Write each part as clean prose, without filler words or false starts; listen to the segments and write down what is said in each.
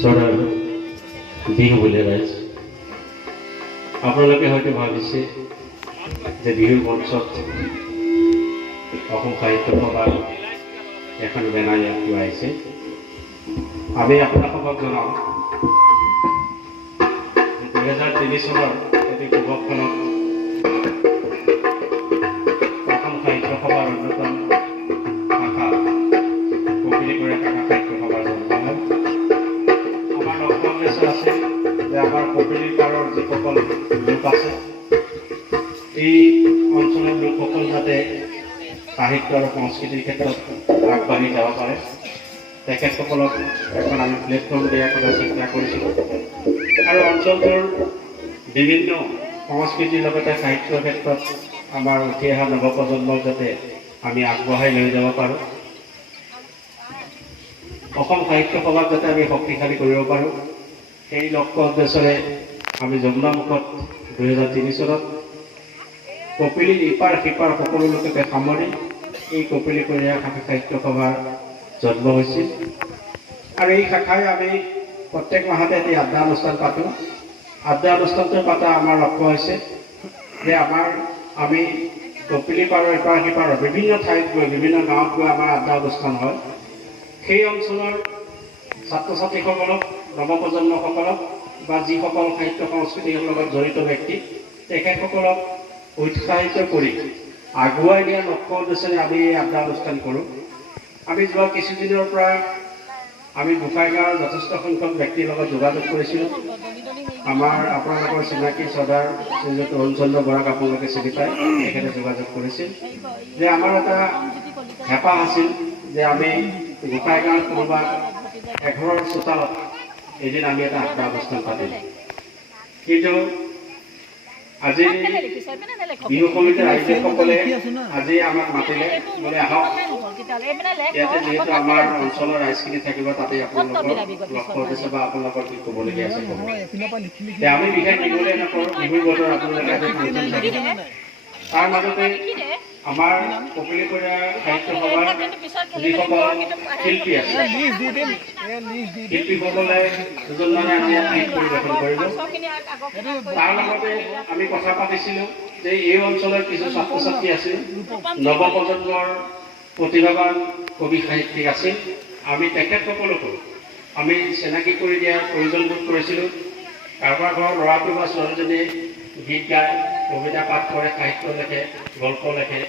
চৰাৰ বিহু বুলি ৰাইজ আপোনালোকে হয়তো ভাবিছে যে বিহুৰ মঞ্চত অসম সাহিত্য সভাৰ এখন বেনাৰ ইয়াত লোৱা আহিছে। আমি আপোনালোকক জনাওঁ 2003 চনৰ এটি পূৰ্বখনত অসম সাহিত্য সভাৰ অন্যতম শাখা কপিলীগড় শাখা সাহিত্য সভাৰ জন্ম হয়। আমাৰ লক্ষ্য উদ্দেশ্য আছে যে আমাৰ কপিলীৰ পাৰৰ যিসকল লোক আছে এই অঞ্চলৰ লোকসকল যাতে সাহিত্য আৰু সংস্কৃতিৰ ক্ষেত্ৰত আগবাঢ়ি যাব পাৰে তেখেতসকলক এখন আমি প্লেটফৰ্ম দিয়াৰ কথা চিন্তা কৰিছিলোঁ আৰু অঞ্চলটোৰ বিভিন্ন সংস্কৃতিৰ লগতে সাহিত্যৰ ক্ষেত্ৰত আমাৰ উঠি অহা নৱপ্ৰজন্মক যাতে আমি আগবঢ়াই লৈ যাব পাৰোঁ, অসম সাহিত্য সভাক যাতে আমি শক্তিশালী কৰিব পাৰোঁ, সেই লক্ষ্য উদ্দেশ্যৰে আমি যমুনামুখত 2003 চনত কপিলীৰ ইপাৰ সিপাৰ সকলো লোককে সামৰি এই কপিলীগড় শাখা সাহিত্য সভাৰ জন্ম হৈছিল। আৰু এই শাখাই আমি প্ৰত্যেক মাহতে এটি আড্ডা অনুষ্ঠান পাতোঁ। আড্ডা অনুষ্ঠানটো পাতা আমাৰ লক্ষ্য হৈছে যে আমি কপিলী পাৰৰ ইপাৰ সিপাৰৰ বিভিন্ন ঠাইত গৈ বিভিন্ন গাঁৱত গৈ আমাৰ আড্ডা অনুষ্ঠান হয়। সেই অঞ্চলৰ ছাত্ৰ ছাত্ৰীসকলক নৱপ্ৰজন্মসকলক বা যিসকল সাহিত্য সংস্কৃতিৰ লগত জড়িত ব্যক্তি তেখেতসকলক উৎসাহিত কৰি আগুৱাই দিয়াৰ লক্ষ্য উদ্দেশ্যৰে আমি এই আড্ডা অনুষ্ঠান কৰোঁ। আমি যোৱা কিছুদিনৰ পৰা আমি গোসাইগাঁৱৰ যথেষ্ট সংখ্যক ব্যক্তিৰ লগত যোগাযোগ কৰিছিলোঁ। আপোনালোকৰ চিনাকি চৰ্দাৰ শ্ৰীযুত অৰুণচন্দ্ৰ বৰাক আপোনালোকে চিনি পায়, তেখেতে যোগাযোগ কৰিছিল যে আমাৰ এটা হেঁপাহ আছিল যে আমি গোসাইগাঁৱত কোনোবা এঘৰৰ চোতালত এদিন আমি এটা আড্ডা অনুষ্ঠান পাতিম। কিন্তু আজি বিহু সমিতিৰ ৰাইজসকলে আজি আমাক মাতিলে বোলে আহক, ইয়াতে যিহেতু আমাৰ অঞ্চলৰ ৰাইজখিনি থাকিব তাতে আপোনালোকৰ লক্ষ্য উদ্দেশ্য বা আপোনালোকৰ কি ক'বলগীয়া আছে ক'ব। আমি বিশেষ দিবলৈ নকৰোঁ, বিহুৰ বতৰ আপোনালোকে থাকিব। তাৰ মাজতে আমাৰ কপিলীগড় সাহিত্য সভাৰ যিসকল শিল্পী আছে শিল্পীসকলে দুজনমানে আমি গীত পৰিৱেশন কৰিব। তাৰ লগতে আমি কথা পাতিছিলোঁ যে এই অঞ্চলৰ কিছু ছাত্ৰ ছাত্ৰী আছিল, নৱপ্ৰজন্মৰ প্ৰতিভাৱান কবি সাহিত্যিক আছিল, আমি তেখেতসকলকো আমি চিনাকি কৰি দিয়াৰ প্ৰয়োজন বোধ কৰিছিলোঁ। কাৰোবাৰ ঘৰৰ ল'ৰাটো বা ছোৱালীজনীয়ে গীত গায়, কবিতা পাঠ কৰে, সাহিত্য লেখে, গল্প লেখে,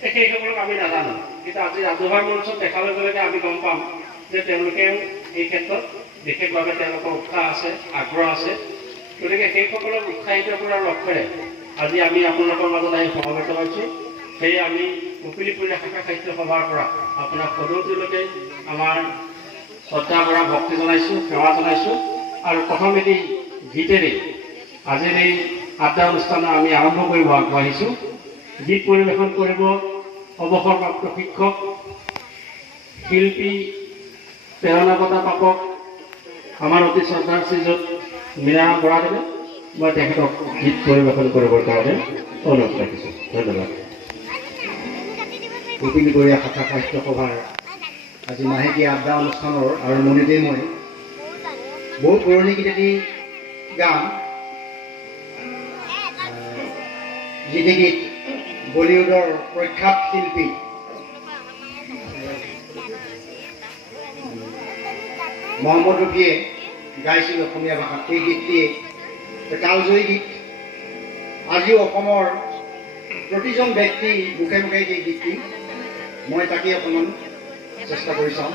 সেইসকলক আমি নাজানো। কিন্তু আজি ৰাজহুৱা মঞ্চত দেখাৰ লগে লগে আমি গম পাম যে তেওঁলোকেও এই ক্ষেত্ৰত বিশেষভাৱে তেওঁলোকৰ উৎসাহ আছে, আগ্ৰহ আছে। গতিকে সেইসকলক উৎসাহিত কৰাৰ লক্ষ্যৰে আজি আমি আপোনালোকৰ মাজত আহি সমবেত হৈছোঁ। সেয়ে আমি কপিলীগড় শাখা সাহিত্য সভাৰ পৰা আপোনাক সদৌতিলৈকে আমাৰ শ্ৰদ্ধা কৰা ভক্তি জনাইছোঁ, সেৱা জনাইছোঁ। আৰু প্ৰথম এটি গীতেৰে আজিৰ এই আড্ডা অনুষ্ঠান আমি আৰম্ভ কৰিব আগবাঢ়িছোঁ। গীত পৰিৱেশন কৰিব অৱসৰপ্ৰাপ্ত শিক্ষক, শিল্পী, প্ৰেৰণা বঁটা প্ৰাপক আমাৰ অতি শ্ৰদ্ধাৰ শ্ৰীযুত মীৰাৰাম বৰাদেৱে। মই তেখেতক গীত পৰিৱেশন কৰিবৰ কাৰণে অনুৰোধ ৰাখিছোঁ। ধন্যবাদ। কপিলীগড় শাখা সাহিত্য সভাৰ আজি মাহেকীয়া আড্ডা অনুষ্ঠানৰ আৰম্ভণিতে মই বহুত পুৰণি গীত এটি গাম, যিটি গীত বলিউডৰ প্ৰখ্যাত শিল্পী মহম্মদ ৰফিয়ে গাইছিল অসমীয়া ভাষাত। সেই গীতটিয়ে কালজয়ী গীত। আজিও অসমৰ প্ৰতিজন ব্যক্তি মুখে মুখে সেই গীতটি, মই তাকে অকণমান চেষ্টা কৰি চাওঁ।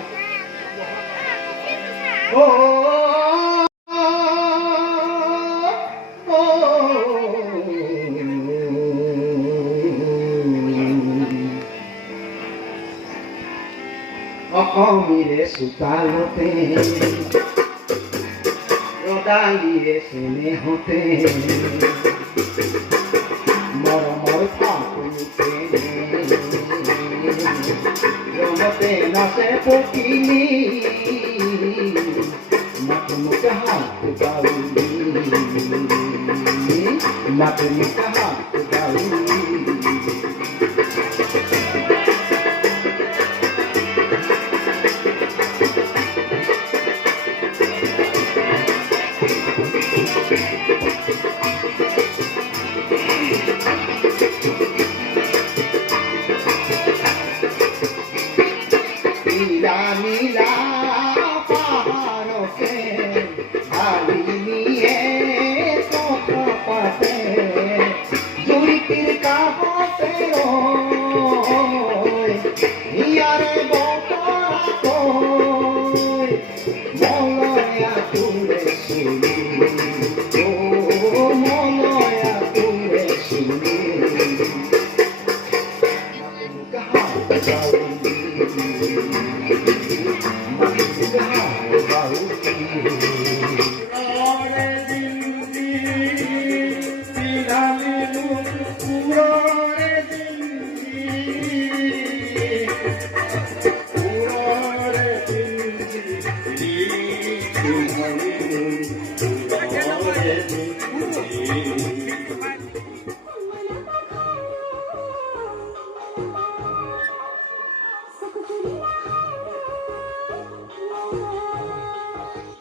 অসমীৰে চোতালতে ৰদালিয়ে চেনেহতে মৰমৰ ফাকুতে ৰঙতে নাচে পখিলী মাথোমুখে হাত গাউলি, মাথোমুখে হাত গাউলি। নীলা নীলা পাহাড়কে ঢালি নিয়ে কথা পাতে জুড়িটির কাহতে নিয়ারে বকরা কই মলয়া তুলে শুনি ও মলয়া তুলে শুনি কাহা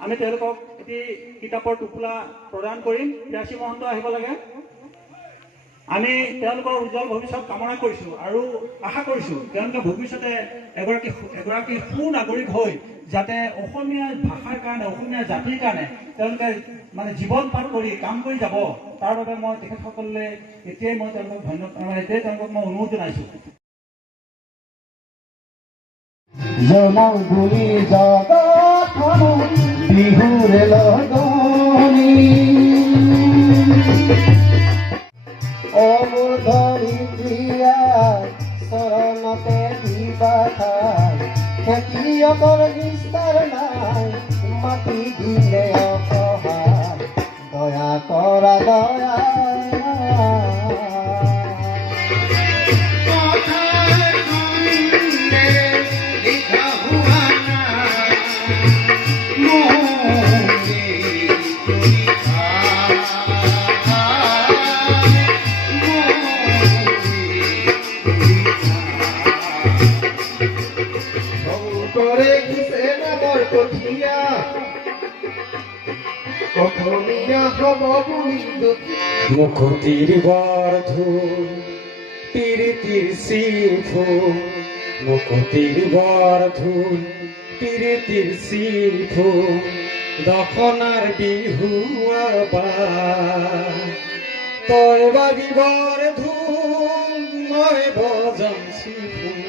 আমি তেওঁলোকক এটি কিতাপৰ টোপোলা প্ৰদান কৰিম। প্ৰিয়াসী মহন্ত আহিব লাগে। আমি তেওঁলোকৰ উজ্জ্বল ভৱিষ্যত কামনা কৰিছোঁ আৰু আশা কৰিছোঁ তেওঁলোকে ভৱিষ্যতে এগৰাকী সুনাগৰিক হৈ যাতে অসমীয়া ভাষাৰ কাৰণে অসমীয়া জাতিৰ কাৰণে তেওঁলোকে মানে জীৱন পাৰ কৰি কাম কৰি যাব, তাৰ বাবে মই তেখেতসকললৈ এতিয়াই মই তেওঁলোকক তেওঁলোকক মই অনুৰোধ জনাইছোঁ। জনম বুলি জগতখন বিহুৰে লগনি অমোৰ ধৰিত্ৰীয়া চৰণতে দিবা ঠাই খেতিয়কৰ বিস্তাৰ নাই মাটি দিলে অসহায় দয়া কৰা দয়া মুখতির বরধুল প্রীতির শিফুল মুখতির বরধুল প্রীতির শিফুল দখনার বিহুয়ার তয় বাবি বরধুল মই বজম শিফুল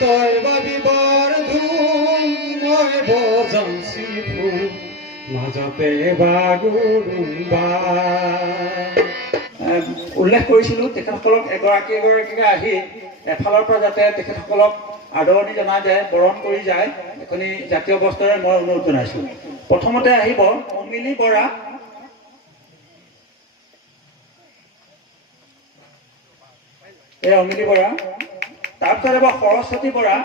তয় বাবি বরধুল মই বজম শিফুল মাজতে বাগুৰুম্বা। উল্লেখ কৰিছিলোঁ তেখেতসকলক এগৰাকী এগৰাকীকৈ আহি এফালৰ পৰা যাতে তেখেতসকলক আদৰণি জনাই যায়, বৰণ কৰি যায়, এখনি জাতীয় বস্ত্ৰৰে মই অনুৰোধ জনাইছোঁ। প্ৰথমতে আহিব অমিলি বৰা, এই অমিলি বৰা। তাৰপিছত আহিব সৰস্বতী বৰা,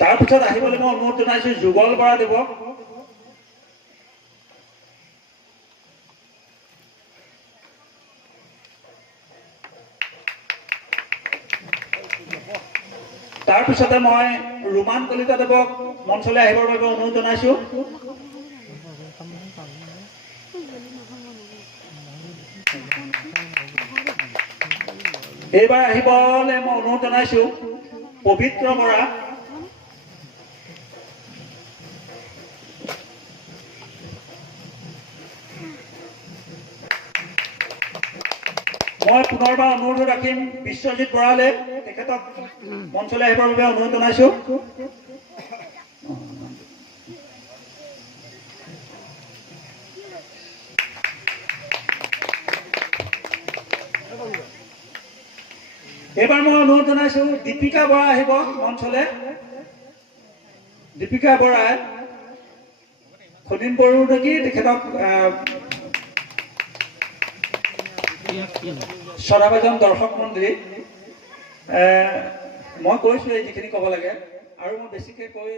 তাৰপিছত আহিবলৈ মই অনুৰোধ জনাইছোঁ যুগল বৰা দেৱক। তাৰপিছতে মই ৰোমান কলিতা দেৱক মঞ্চলৈ আহিবৰ বাবে অনুৰোধ জনাইছোঁ। এইবাৰ আহিবলৈ মই অনুৰোধ জনাইছোঁ পবিত্ৰ বৰা। মই পুনৰবাৰ অনুৰোধ ৰাখিম বিশ্বজিৎ বৰালৈ, তেখেতক মঞ্চলৈ আহিবৰ বাবে অনুৰোধ জনাইছোঁ। এইবাৰ মই অনুৰোধ জনাইছোঁ দীপিকা বৰা আহিব মঞ্চলৈ। দীপিকা বৰাই খনিন বড়ো নেকি তেখেতক শ্ৰদ্ধাভাজন দৰ্শক মন্ডলী, মই কৈছোঁ এই যিখিনি ক'ব লাগে আৰু মই বেছিকৈ কৈ